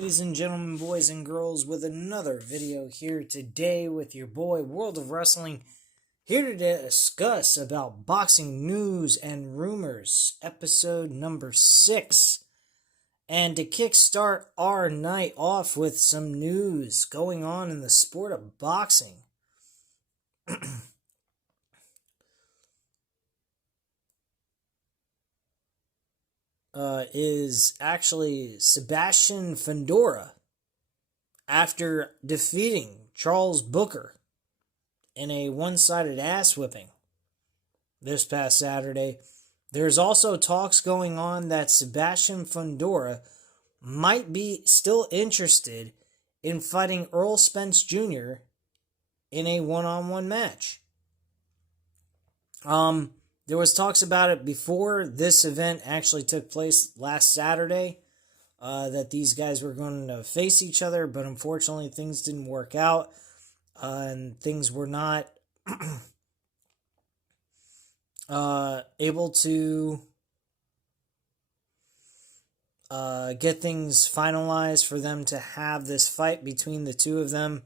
Ladies and gentlemen, boys and girls, with another video here today with your boy World of Wrestling, here to discuss about boxing news and rumors, episode number 6. And to kickstart our night off with some news going on in the sport of boxing. Is actually Sebastian Fundora after defeating Charles Booker in a one-sided ass whipping this past Saturday. There's also talks going on that Sebastian Fundora might be still interested in fighting Earl Spence Jr. in a one-on-one match. There was talks about it before this event actually took place last Saturday, that these guys were going to face each other, but unfortunately things didn't work out, and things were not able to get things finalized for them to have this fight between the two of them.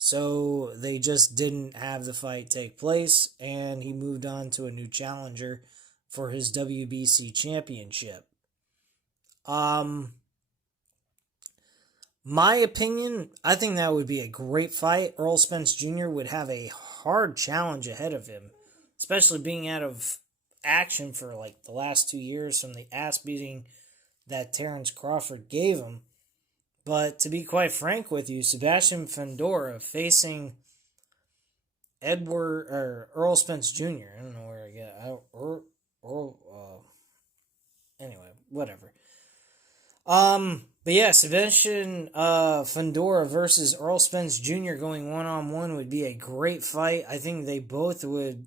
So they just didn't have the fight take place, and he moved on to a new challenger for his WBC championship. My opinion, I think that would be a great fight. Earl Spence Jr. would have a hard challenge ahead of him, especially being out of action for like the last 2 years from the ass beating that Terrence Crawford gave him. But to be quite frank with you, Sebastian Fundora facing Earl Spence Jr. I don't know where I get anyway, whatever. But yeah, Sebastian Fundora versus Earl Spence Jr. going one-on-one would be a great fight. I think they both would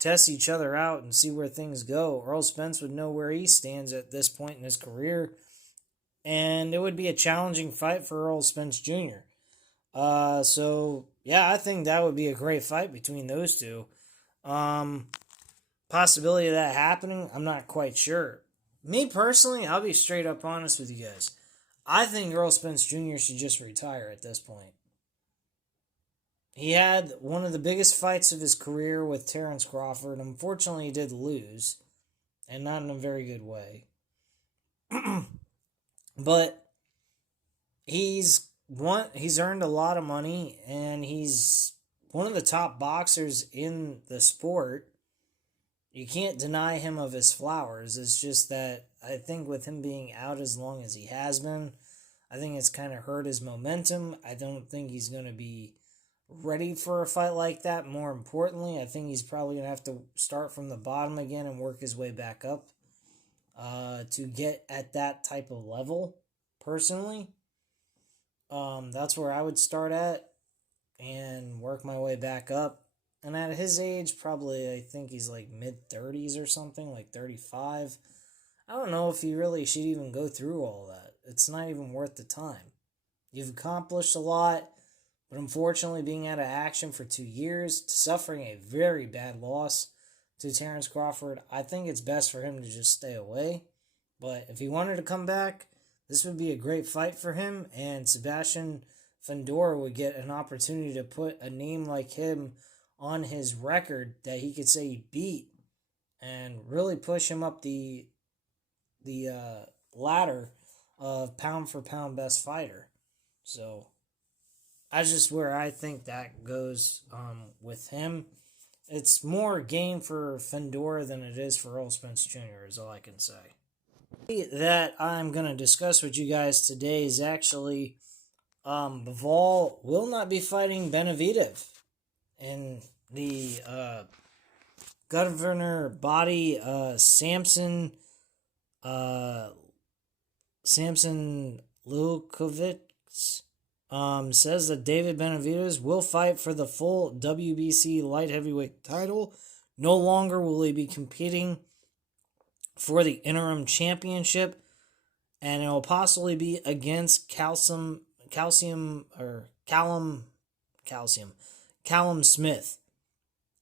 test each other out and see where things go. Earl Spence would know where he stands at this point in his career, and it would be a challenging fight for Earl Spence Jr. So, yeah, I think that would be a great fight between those two. Possibility of that happening, I'm not quite sure. Me personally, I'll be straight up honest with you guys. I think Earl Spence Jr. should just retire at this point. He had one of the biggest fights of his career with Terrence Crawford. Unfortunately, he did lose, and not in a very good way. But he's earned a lot of money, and he's one of the top boxers in the sport. You can't deny him of his flowers. It's just that I think with him being out as long as he has been, I think it's kind of hurt his momentum. I don't think he's going to be ready for a fight like that. More importantly, I think he's probably going to have to start from the bottom again and work his way back up to get at that type of level, personally. That's where I would start at and work my way back up. And at his age, probably I think he's like mid-30s or something, like 35. I don't know if he really should even go through all that. It's not even worth the time. You've accomplished a lot, but unfortunately being out of action for 2 years, suffering a very bad loss to Terrence Crawford, I think it's best for him to just stay away. But if he wanted to come back, this would be a great fight for him, and Sebastian Fundora would get an opportunity to put a name like him on his record that he could say he beat and really push him up the ladder of pound for pound best fighter. So that's just where I think that goes with him. It's more game for Fundora than it is for Earl Spence Jr. is all I can say. That I'm going to discuss with you guys today is actually Bivol will not be fighting Benavidez in the Governor Body Samson Lukovitz says that David Benavidez will fight for the full WBC light heavyweight title. No longer will he be competing for the interim championship, and it will possibly be against Callum Smith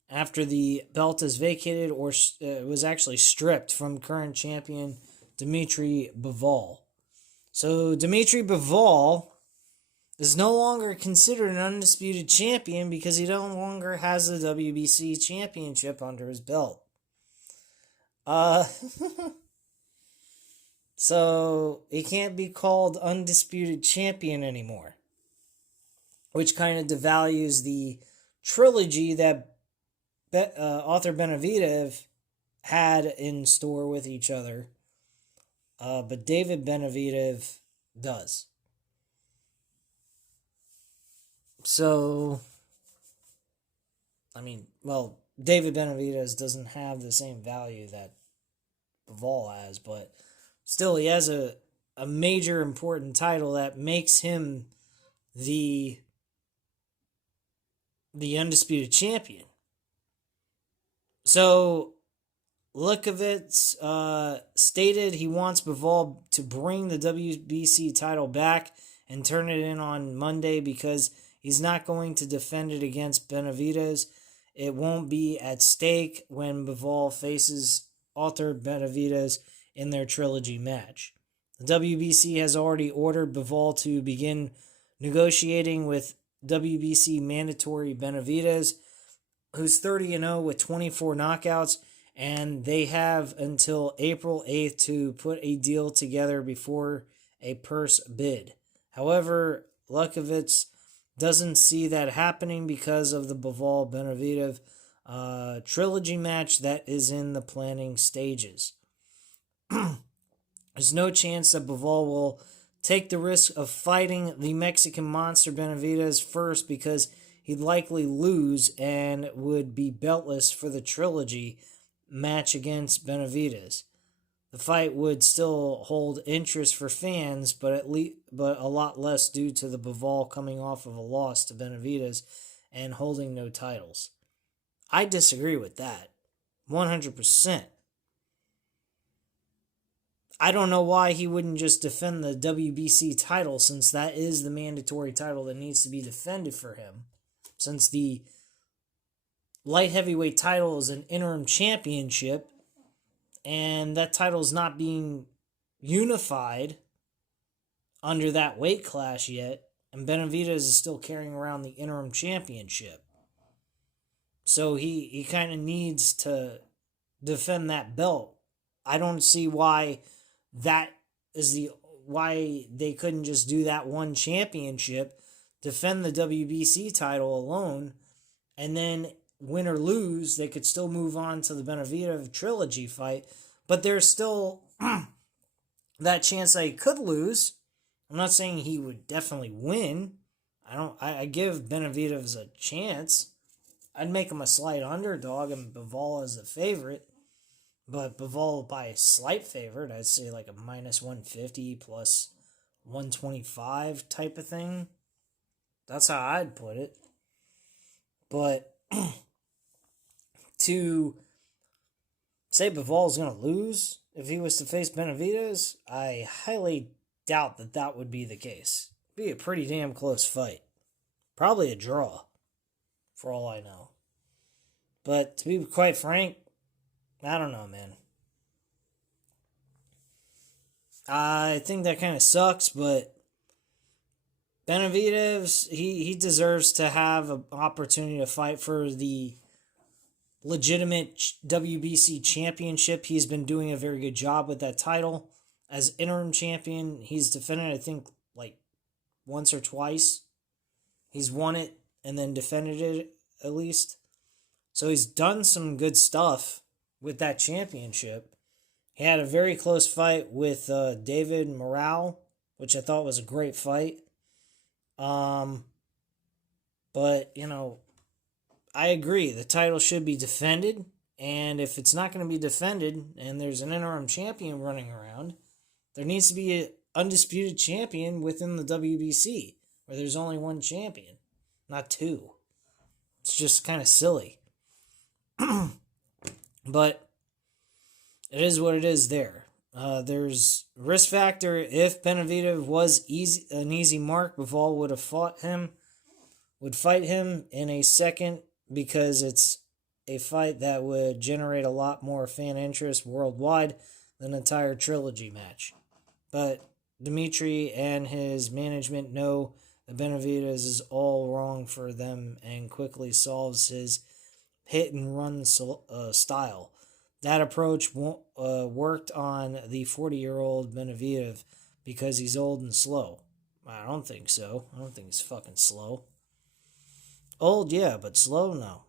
after the belt is vacated or was actually stripped from current champion Dmitry Bivol. So Dmitry Bivol is no longer considered an undisputed champion because he no longer has the WBC championship under his belt. Uh, so he can't be called undisputed champion anymore, which kind of devalues the trilogy that author Benavidez had in store with each other. But David Benavidez does. So, I mean, well, David Benavidez doesn't have the same value that Bivol has, but still, he has a major important title that makes him the undisputed champion. So, Lukovitz stated he wants Bivol to bring the WBC title back and turn it in on Monday because he's not going to defend it against Benavidez. It won't be at stake when Bivol faces Arthur Benavidez in their trilogy match. The WBC has already ordered Bivol to begin negotiating with WBC mandatory Benavidez, who's 30-0 with 24 knockouts, and they have until April 8th to put a deal together before a purse bid. However, Lukovitz doesn't see that happening because of the Bivol-Benavidez trilogy match that is in the planning stages. There's no chance that Bivol will take the risk of fighting the Mexican monster Benavidez first because he'd likely lose and would be beltless for the trilogy match against Benavidez. The fight would still hold interest for fans, but a lot less due to the Bivol coming off of a loss to Benavidez and holding no titles. I disagree with that, 100%. I don't know why he wouldn't just defend the WBC title, since that is the mandatory title that needs to be defended for him, since the light heavyweight title is an interim championship, and that title is not being unified under that weight class yet, and Benavidez is still carrying around the interim championship. So he kind of needs to defend that belt. I don't see why why they couldn't just do that one championship, defend the WBC title alone, and then win or lose, they could still move on to the Benavidez trilogy fight. But there's still that chance that he could lose. I'm not saying he would definitely win. I give Benavidez a chance. I'd make him a slight underdog and Bivol as a favorite. But Bivol by a slight favorite, I'd say like a minus 150 plus 125 type of thing. That's how I'd put it. But to say Bivol's going to lose if he was to face Benavidez, I highly doubt that would be the case. It'd be a pretty damn close fight. Probably a draw, for all I know. But to be quite frank, I don't know, man. I think that kind of sucks, but Benavidez, he deserves to have an opportunity to fight for the legitimate WBC championship. He's been doing a very good job with that title. As interim champion, he's defended, I think, like once or twice. He's won it and then defended it, at least. So he's done some good stuff with that championship. He had a very close fight with David Morale, which I thought was a great fight. But, you know, I agree. The title should be defended. And if it's not going to be defended and there's an interim champion running around, there needs to be an undisputed champion within the WBC, where there's only one champion, not two. It's just kind of silly. But it is what it is there. There's risk factor. If Benavidez was an easy mark, Bivol would fight him in a second, because it's a fight that would generate a lot more fan interest worldwide than an entire trilogy match. But Dmitry and his management know that Benavidez is all wrong for them and quickly solves his hit and run style. That approach worked on the 40-year-old Benavidez because he's old and slow. I don't think so. I don't think he's fucking slow. Old, yeah, but slow, no.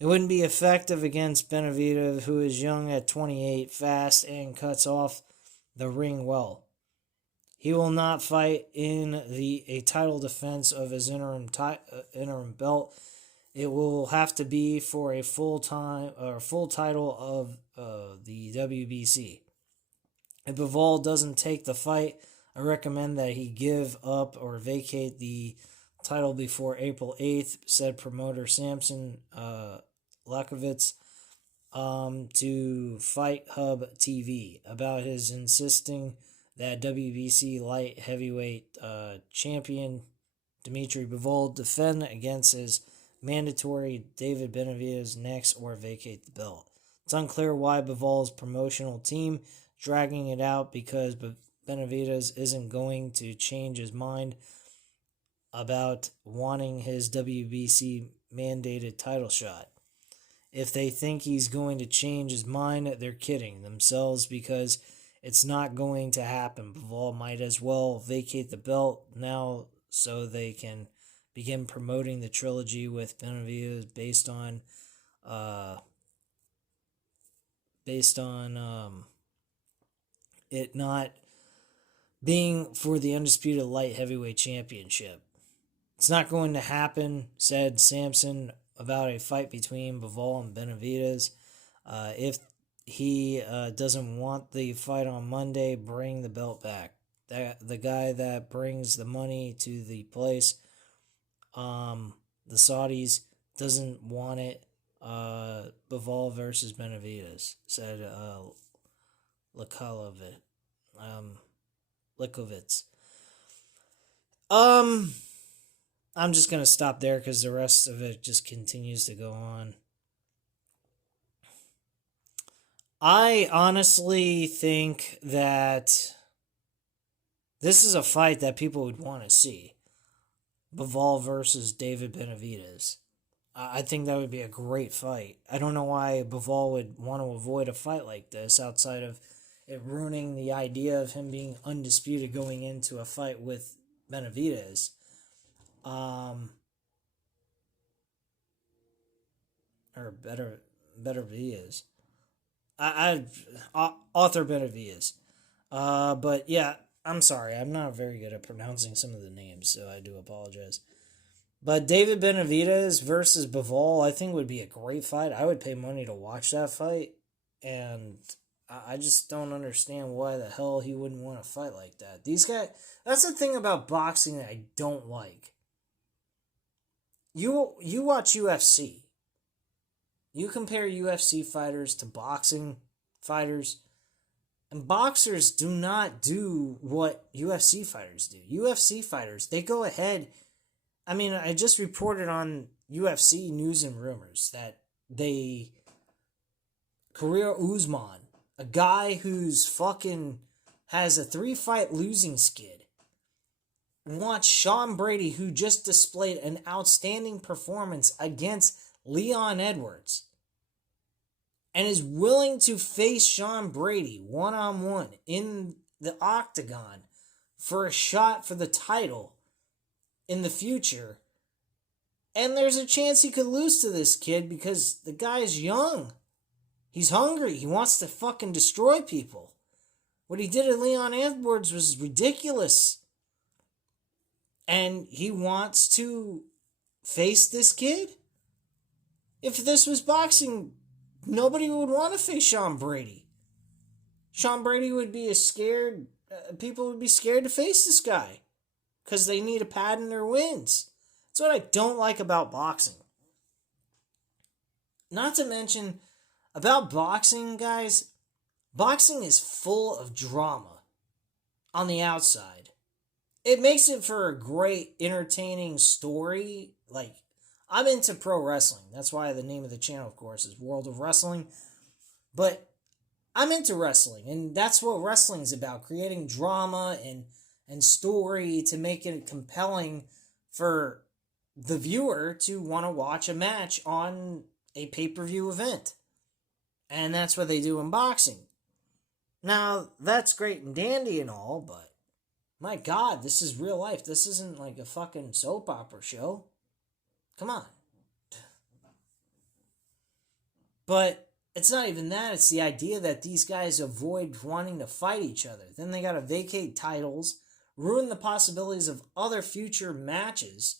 It wouldn't be effective against Benavidez, who is young at 28, fast, and cuts off the ring well. He will not fight in a title defense of his interim belt. It will have to be for a full title of the WBC. If Bivol doesn't take the fight, I recommend that he give up or vacate the title before April 8th, said promoter Samson Lakovitz to Fight Hub TV about his insisting that WBC light heavyweight champion Dmitry Bivol defend against his mandatory David Benavidez next or vacate the belt. It's unclear why Bivol's promotional team dragging it out because Benavidez isn't going to change his mind about wanting his WBC mandated title shot. If they think he's going to change his mind, they're kidding themselves because it's not going to happen. Bivol might as well vacate the belt now so they can begin promoting the trilogy with Benavidez based on it not being for the undisputed light heavyweight championship. It's not going to happen, said Samson about a fight between Bivol and Benavidez. If he doesn't want the fight on Monday, bring the belt back. The guy that brings the money to the place, the Saudis, doesn't want it. Bivol versus Benavidez, said Likovitz. I'm just going to stop there because the rest of it just continues to go on. I honestly think that this is a fight that people would want to see. Bivol versus David Benavidez. I think that would be a great fight. I don't know why Bivol would want to avoid a fight like this outside of it ruining the idea of him being undisputed going into a fight with Benavidez. Or better Benavidez. Author Benavidez. But yeah, I'm sorry. I'm not very good at pronouncing some of the names, so I do apologize. But David Benavidez versus Bivol, I think would be a great fight. I would pay money to watch that fight, and I just don't understand why the hell he wouldn't want to fight like that. These guys, that's the thing about boxing that I don't like. You watch UFC. You compare UFC fighters to boxing fighters, and boxers do not do what UFC fighters do. UFC fighters, they go ahead. I mean, I just reported on UFC News and Rumors that Kamaru Usman, a guy who's fucking has a 3-fight losing skid, wants Sean Brady, who just displayed an outstanding performance against Leon Edwards, and is willing to face Sean Brady one-on-one in the octagon for a shot for the title in the future. And there's a chance he could lose to this kid because the guy's young. He's hungry. He wants to fucking destroy people. What he did at Leon Edwards was ridiculous. And he wants to face this kid? If this was boxing, nobody would want to face Sean Brady. Sean Brady would be scared. People would be scared to face this guy because they need a pad in their wins. That's what I don't like about boxing. Not to mention, about boxing, guys, boxing is full of drama on the outside. It makes it for a great, entertaining story. Like, I'm into pro wrestling. That's why the name of the channel, of course, is World of Wrestling. But I'm into wrestling, and that's what wrestling's about, creating drama and story to make it compelling for the viewer to want to watch a match on a pay-per-view event. And that's what they do in boxing. Now, that's great and dandy and all, but my God, this is real life. This isn't like a fucking soap opera show. Come on. But it's not even that. It's the idea that these guys avoid wanting to fight each other. Then they got to vacate titles, ruin the possibilities of other future matches,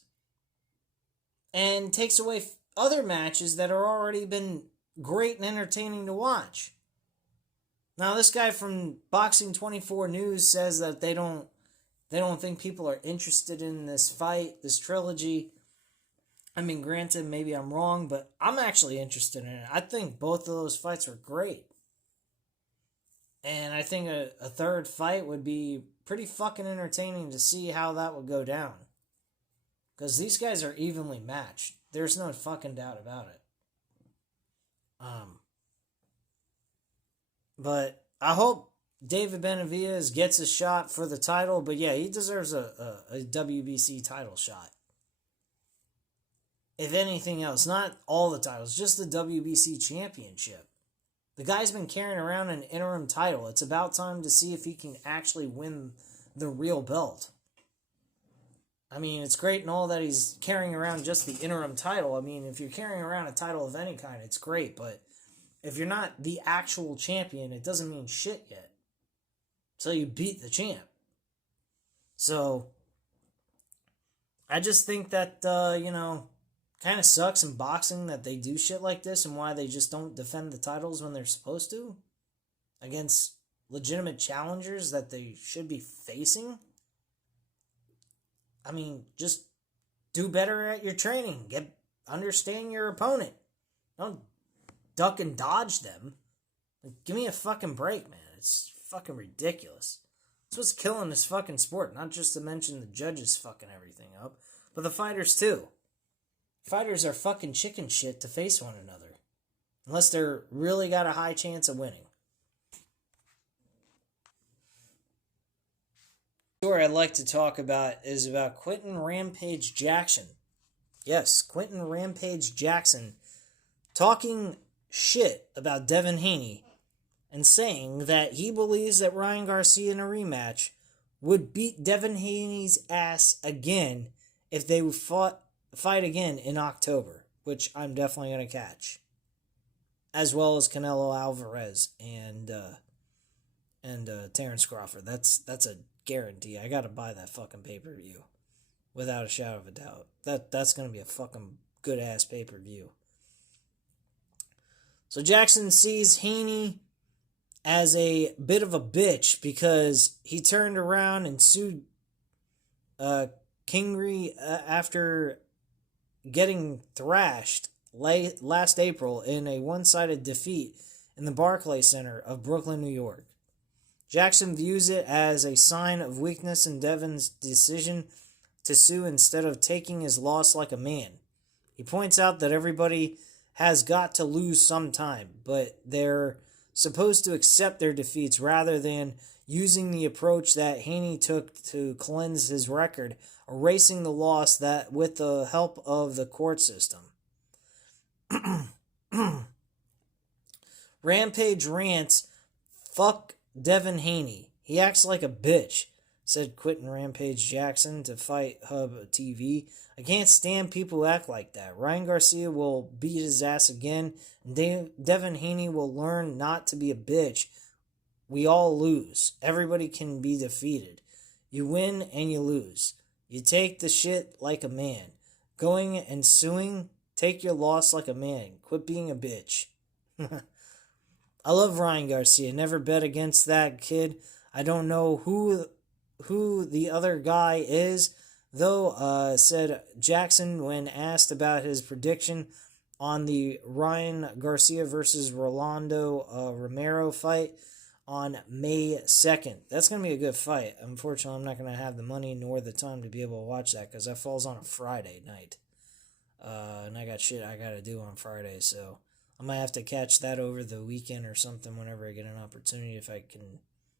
and takes away other matches that are already been great and entertaining to watch. Now, this guy from Boxing 24 News says that they don't think people are interested in this fight, this trilogy. I mean, granted, maybe I'm wrong, but I'm actually interested in it. I think both of those fights were great. And I think a third fight would be pretty fucking entertaining to see how that would go down. Because these guys are evenly matched. There's no fucking doubt about it. But I hope David Benavidez gets a shot for the title. But yeah, he deserves a WBC title shot. If anything else, not all the titles, just the WBC championship. The guy's been carrying around an interim title. It's about time to see if he can actually win the real belt. I mean, it's great and all that he's carrying around just the interim title. I mean, if you're carrying around a title of any kind, it's great. But if you're not the actual champion, it doesn't mean shit yet. So you beat the champ. So I just think that, kind of sucks in boxing that they do shit like this and why they just don't defend the titles when they're supposed to against legitimate challengers that they should be facing. I mean, just do better at your training. Understand your opponent. Don't duck and dodge them. Like, give me a fucking break, man. It's fucking ridiculous. That's what's killing this fucking sport. Not just to mention the judges fucking everything up, but the fighters too. Fighters are fucking chicken shit to face one another. Unless they're really got a high chance of winning. The story I'd like to talk about is about Quentin Rampage Jackson. Yes, Quentin Rampage Jackson talking shit about Devin Haney and saying that he believes that Ryan Garcia in a rematch would beat Devin Haney's ass again if they would fight again in October, which I'm definitely going to catch. As well as Canelo Alvarez and Terrence Crawford. That's a guarantee. I got to buy that fucking pay-per-view. Without a shadow of a doubt. That's going to be a fucking good-ass pay-per-view. So Jackson sees Haney as a bit of a bitch because he turned around and sued Kingery after getting thrashed last April in a one-sided defeat in the Barclays Center of Brooklyn, New York. Jackson views it as a sign of weakness in Devin's decision to sue instead of taking his loss like a man. He points out that everybody has got to lose sometime, but they're supposed to accept their defeats rather than using the approach that Haney took to cleanse his record, erasing the loss that with the help of the court system. Rampage rants, "Fuck Devin Haney. He acts like a bitch," said Quentin Rampage Jackson to Fight Hub TV. "I can't stand people who act like that. Ryan Garcia will beat his ass again, and Devin Haney will learn not to be a bitch. We all lose. Everybody can be defeated. You win and you lose. You take the shit like a man. Going and suing, take your loss like a man. Quit being a bitch." I love Ryan Garcia. Never bet against that kid. I don't know who the other guy is, though, said Jackson when asked about his prediction on the Ryan Garcia versus Rolando Romero fight on May 2nd. That's going to be a good fight. Unfortunately, I'm not going to have the money nor the time to be able to watch that because that falls on a Friday night. And I got shit I got to do on Friday, so I might have to catch that over the weekend or something whenever I get an opportunity, if I can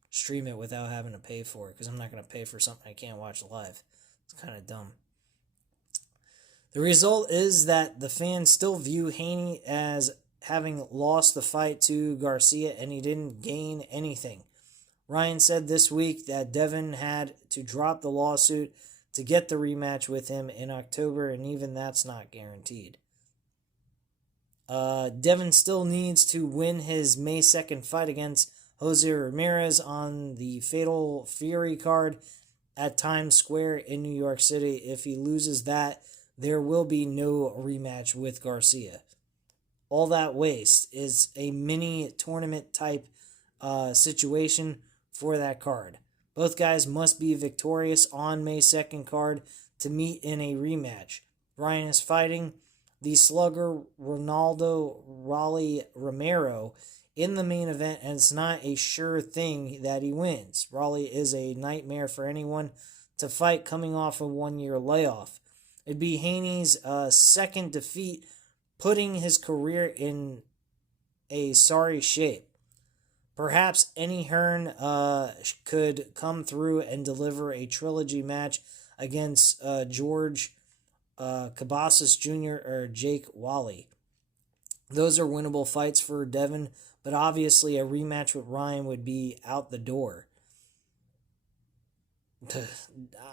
stream it without having to pay for it, because I'm not going to pay for something I can't watch live. It's kind of dumb. The result is that the fans still view Haney as having lost the fight to Garcia, and he didn't gain anything. Ryan said this week that Devin had to drop the lawsuit to get the rematch with him in October, and even that's not guaranteed. Devin still needs to win his May 2nd fight against Jose Ramirez on the Fatal Fury card at Times Square in New York City. If he loses that, there will be no rematch with Garcia. All that waste is a mini tournament type situation for that card. Both guys must be victorious on May 2nd card to meet in a rematch. Ryan is fighting the slugger Ronaldo Raleigh Romero in the main event, and it's not a sure thing that he wins. Raleigh is a nightmare for anyone to fight coming off a 1-year layoff. It'd be Haney's second defeat, putting his career in a sorry shape. Perhaps Eddie Hearn could come through and deliver a trilogy match against George Cabasas Jr. or Jake Wally. Those are winnable fights for Devin, but obviously a rematch with Ryan would be out the door.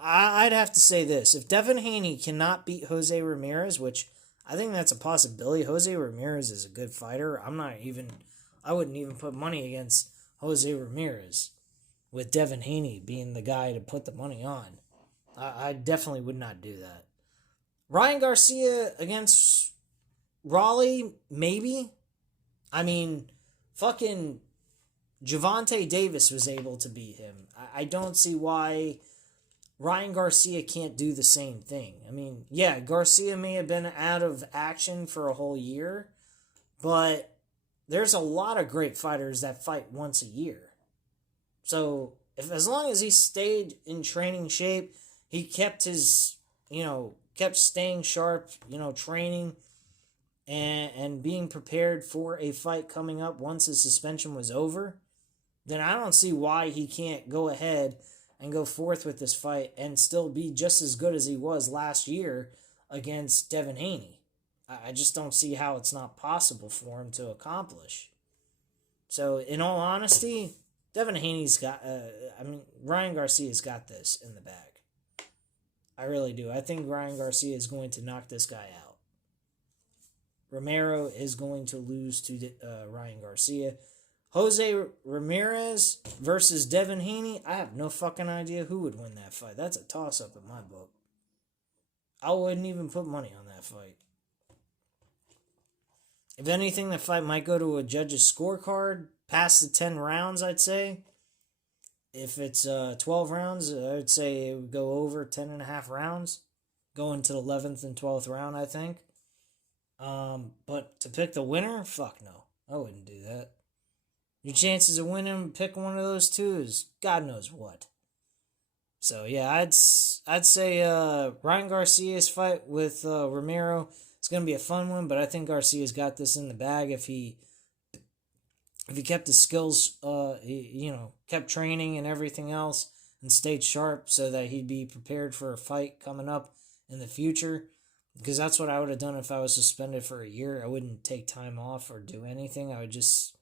I'd have to say this. If Devin Haney cannot beat Jose Ramirez, which I think that's a possibility. Jose Ramirez is a good fighter. I wouldn't even put money against Jose Ramirez, with Devin Haney being the guy to put the money on. I definitely would not do that. Ryan Garcia against Raleigh, maybe. I mean, fucking Gervonta Davis was able to beat him. I don't see why Ryan Garcia can't do the same thing. I mean, yeah, Garcia may have been out of action for a whole year, but there's a lot of great fighters that fight once a year. So, as long as he stayed in training shape, he kept his, kept staying sharp, training and being prepared for a fight coming up once his suspension was over, then I don't see why he can't go ahead and go forth with this fight and still be just as good as he was last year against Devin Haney. I just don't see how it's not possible for him to accomplish. So, in all honesty, Devin Haney's got, Ryan Garcia's got this in the bag. I really do. I think Ryan Garcia is going to knock this guy out. Romero is going to lose to Ryan Garcia. Jose Ramirez versus Devin Haney, I have no fucking idea who would win that fight. That's a toss-up in my book. I wouldn't even put money on that fight. If anything, the fight might go to a judge's scorecard past the 10 rounds, I'd say. If it's 12 rounds, I'd say it would go over 10.5 rounds. Going to the 11th and 12th round, I think. But to pick the winner? Fuck no. I wouldn't do that. Your chances of winning, pick one of those two is God knows what. So, yeah, I'd say Ryan Garcia's fight with Romero, it's going to be a fun one, but I think Garcia's got this in the bag if he kept his skills, kept training and everything else and stayed sharp so that he'd be prepared for a fight coming up in the future. Because that's what I would have done if I was suspended for a year. I wouldn't take time off or do anything. I would just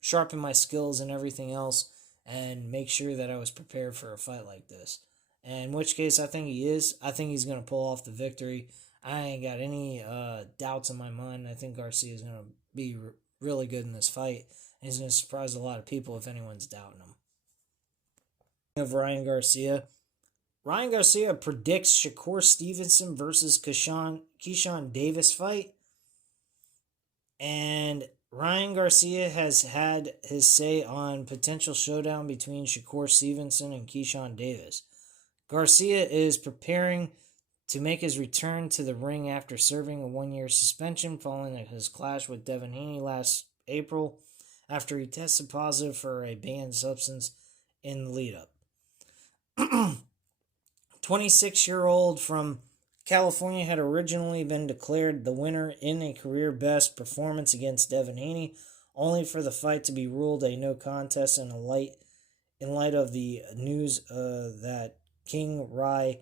sharpen my skills and everything else and make sure that I was prepared for a fight like this. And in which case, I think he is. I think he's going to pull off the victory. I ain't got any doubts in my mind. I think Garcia is going to be really good in this fight. And he's going to surprise a lot of people if anyone's doubting him. Of Ryan Garcia. Ryan Garcia predicts Shakur Stevenson versus Keyshawn Davis fight. And Ryan Garcia has had his say on potential showdown between Shakur Stevenson and Keyshawn Davis. Garcia is preparing to make his return to the ring after serving a 1-year suspension following his clash with Devin Haney last April after he tested positive for a banned substance in the lead-up. 26-year-old from California had originally been declared the winner in a career best performance against Devin Haney, only for the fight to be ruled a no contest in light of the news that King Rai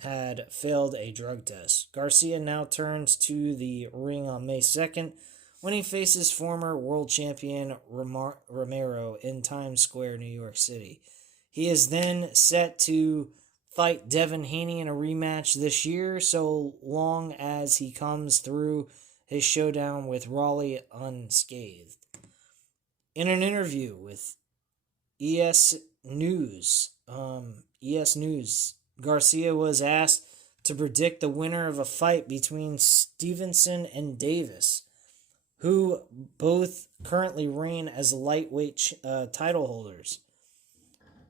had failed a drug test. Garcia now turns to the ring on May 2nd when he faces former world champion Romero in Times Square, New York City. He is then set to fight Devin Haney in a rematch this year, so long as he comes through his showdown with Raleigh unscathed. In an interview with ES News, Garcia was asked to predict the winner of a fight between Stevenson and Davis, who both currently reign as lightweight title holders.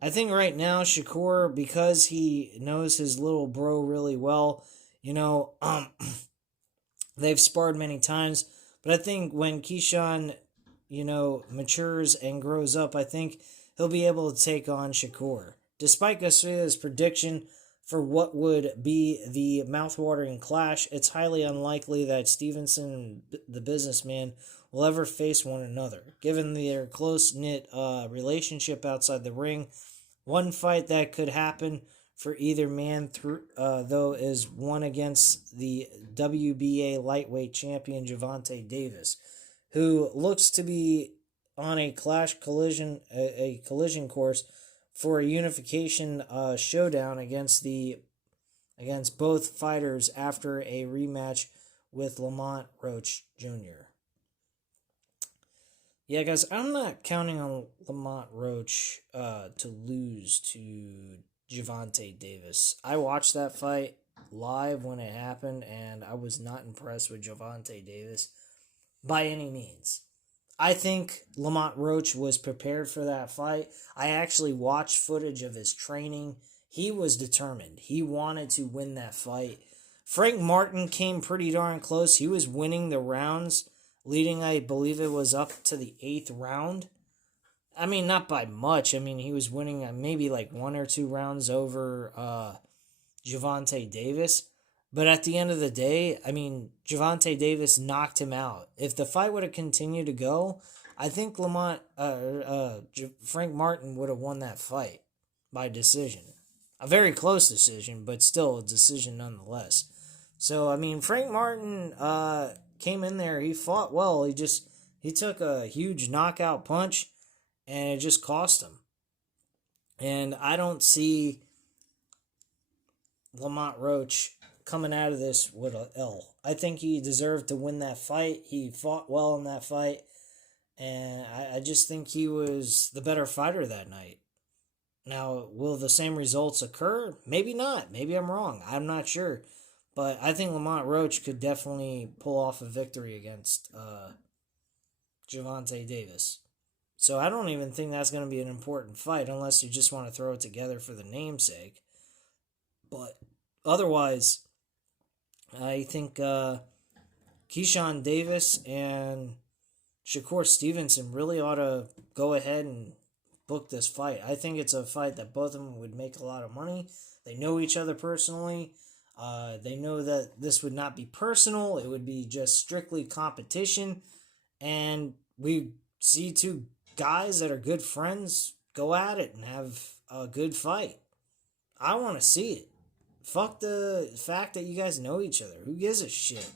I think right now Shakur, because he knows his little bro really well, they've sparred many times, but I think when Keyshawn, matures and grows up, I think he'll be able to take on Shakur. Despite Garcia's prediction for what would be the mouthwatering clash, it's highly unlikely that Stevenson and the businessman will ever face one another. Given their close-knit relationship outside the ring, one fight that could happen for either man, though, is one against the WBA lightweight champion Gervonta Davis, who looks to be on a collision course for a unification showdown against both fighters after a rematch with Lamont Roach Jr. Yeah, guys, I'm not counting on Lamont Roach to lose to Gervonta Davis. I watched that fight live when it happened, and I was not impressed with Gervonta Davis by any means. I think Lamont Roach was prepared for that fight. I actually watched footage of his training. He was determined. He wanted to win that fight. Frank Martin came pretty darn close. He was winning the rounds, leading, I believe it was up to the 8th round. I mean, not by much. I mean, he was winning maybe like 1 or 2 rounds over Gervonta Davis. But at the end of the day, I mean, Gervonta Davis knocked him out. If the fight would have continued to go, I think Frank Martin would have won that fight by decision. A very close decision, but still a decision nonetheless. So, I mean, Frank Martin came in there. He fought well. He took a huge knockout punch, and it just cost him. And I don't see Lamont Roach coming out of this with an L. I think he deserved to win that fight. He fought well in that fight, and I just think he was the better fighter that night. Now, will the same results occur? Maybe not. Maybe I'm wrong. I'm not sure. But I think Lamont Roach could definitely pull off a victory against Gervonta Davis. So I don't even think that's going to be an important fight unless you just want to throw it together for the namesake. But otherwise, I think Keyshawn Davis and Shakur Stevenson really ought to go ahead and book this fight. I think it's a fight that both of them would make a lot of money. They know each other personally. They know that this would not be personal. It would be just strictly competition. And we see two guys that are good friends go at it and have a good fight. I want to see it. Fuck the fact that you guys know each other. Who gives a shit?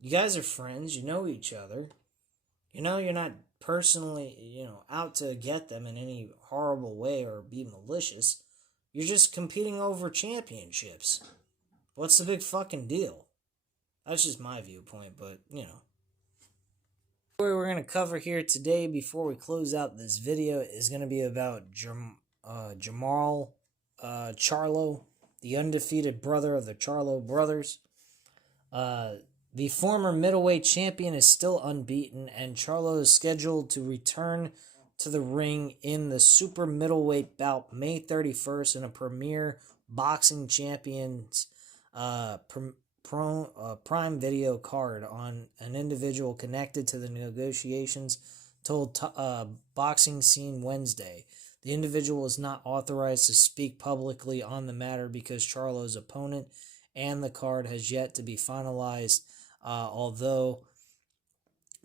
You guys are friends. You know each other. You're not personally, out to get them in any horrible way or be malicious. You're just competing over championships. What's the big fucking deal? That's just my viewpoint, but, What we're going to cover here today before we close out this video is going to be about Jermall Charlo, the undefeated brother of the Charlo brothers. The former middleweight champion is still unbeaten, and Charlo is scheduled to return to the ring in the super middleweight bout May 31st in a Premier Boxing Champions Prime Video card on an individual connected to the negotiations told Boxing Scene Wednesday. The individual is not authorized to speak publicly on the matter because Charlo's opponent and the card has yet to be finalized, although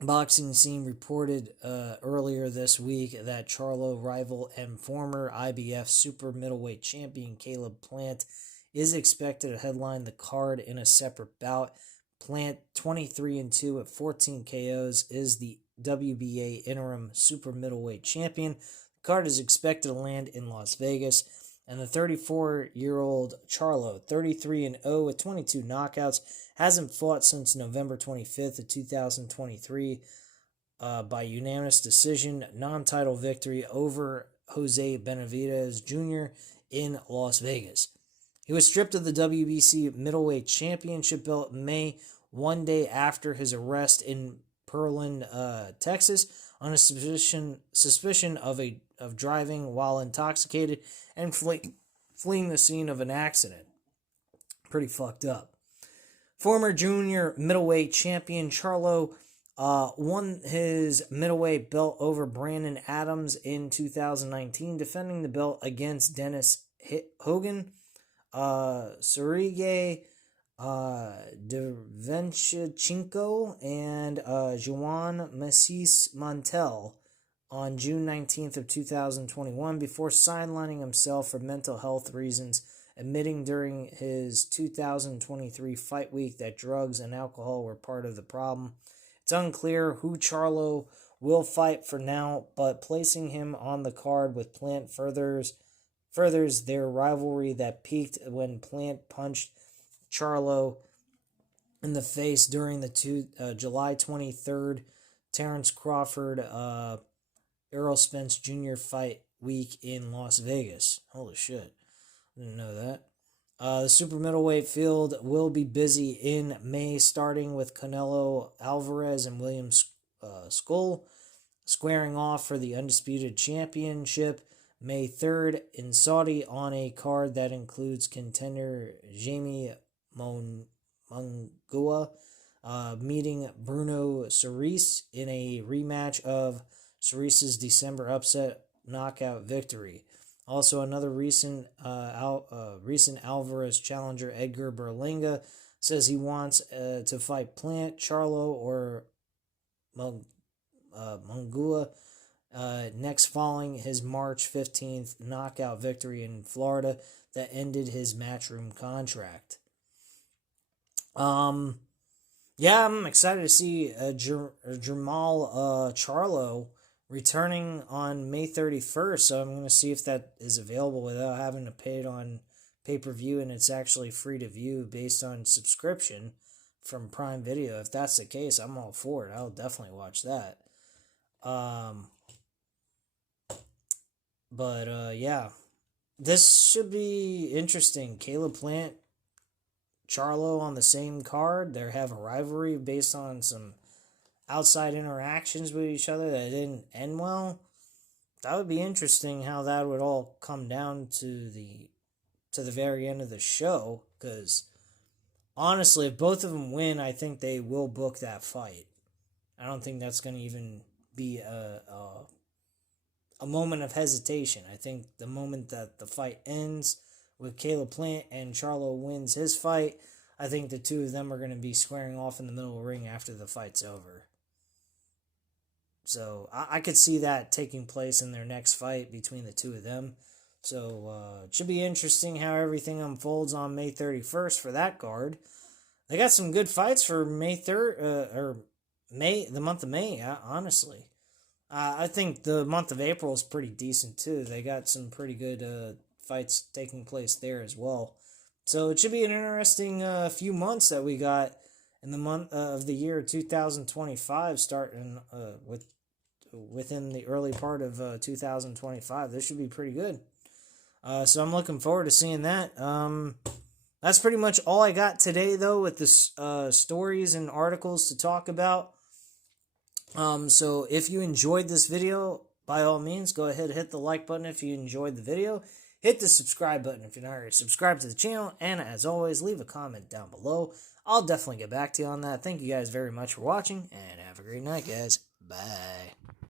Boxing Scene reported earlier this week that Charlo rival and former IBF super middleweight champion Caleb Plant is expected to headline the card in a separate bout. Plant, 23-2 at 14 KOs, is the WBA interim super middleweight champion. The card is expected to land in Las Vegas. And the 34-year-old Charlo, 33-0 with 22 knockouts, hasn't fought since November 25th of 2023 by unanimous decision, non-title victory over Jose Benavidez Jr. in Las Vegas. He was stripped of the WBC middleweight championship belt in May, one day after his arrest in Pearland, Texas, on a suspicion of driving while intoxicated and fleeing the scene of an accident. Pretty fucked up. Former junior middleweight champion Charlo won his middleweight belt over Brandon Adams in 2019, defending the belt against Dennis Hogan, Sergey Devenchenko, and Juan Macis Montel on June 19th of 2021 before sidelining himself for mental health reasons, admitting during his 2023 fight week that drugs and alcohol were part of the problem. It's unclear who Charlo will fight for now, but placing him on the card with Plant furthers their rivalry that peaked when Plant punched Charlo in the face during the July 23rd Terrence Crawford Errol Spence Jr. fight week in Las Vegas. Holy shit. Didn't know that. The super middleweight field will be busy in May, starting with Canelo Alvarez and William Skull squaring off for the undisputed championship May 3rd in Saudi on a card that includes contender Jamie Mungua meeting Bruno Cerise in a rematch of Cerise's December upset knockout victory. Also, another recent Alvarez challenger, Edgar Berlanga, says he wants to fight Plant, Charlo, or Mungua next following his March 15th knockout victory in Florida that ended his Matchroom contract. Yeah, I'm excited to see Jamal Charlo returning on May 31st, so I'm going to see if that is available without having to pay it on pay-per-view, and it's actually free to view based on subscription from Prime Video. If that's the case, I'm all for it. I'll definitely watch that. Yeah, this should be interesting. Caleb Plant, Charlo on the same card. They have a rivalry based on some outside interactions with each other that didn't end well. That would be interesting how that would all come down to the very end of the show, because honestly, if both of them win, I think they will book that fight. I don't think that's going to even be a moment of hesitation. I think the moment that the fight ends with Caleb Plant and Charlo wins his fight, I think the two of them are going to be squaring off in the middle of the ring after the fight's over. So I could see that taking place in their next fight between the two of them. So it should be interesting how everything unfolds on May 31st for that card. They got some good fights for May 3rd, the month of May, honestly. I think the month of April is pretty decent too. They got some pretty good fights taking place there as well. So it should be an interesting few months that we got in the month of the year 2025, starting within the early part of 2025. This should be pretty good. So I'm looking forward to seeing that. That's pretty much all I got today, though, with the stories and articles to talk about. So if you enjoyed this video, by all means, go ahead and hit the like button if you enjoyed the video. Hit the subscribe button if you're not already subscribed to the channel. And as always, leave a comment down below. I'll definitely get back to you on that. Thank you guys very much for watching, and have a great night, guys. Bye.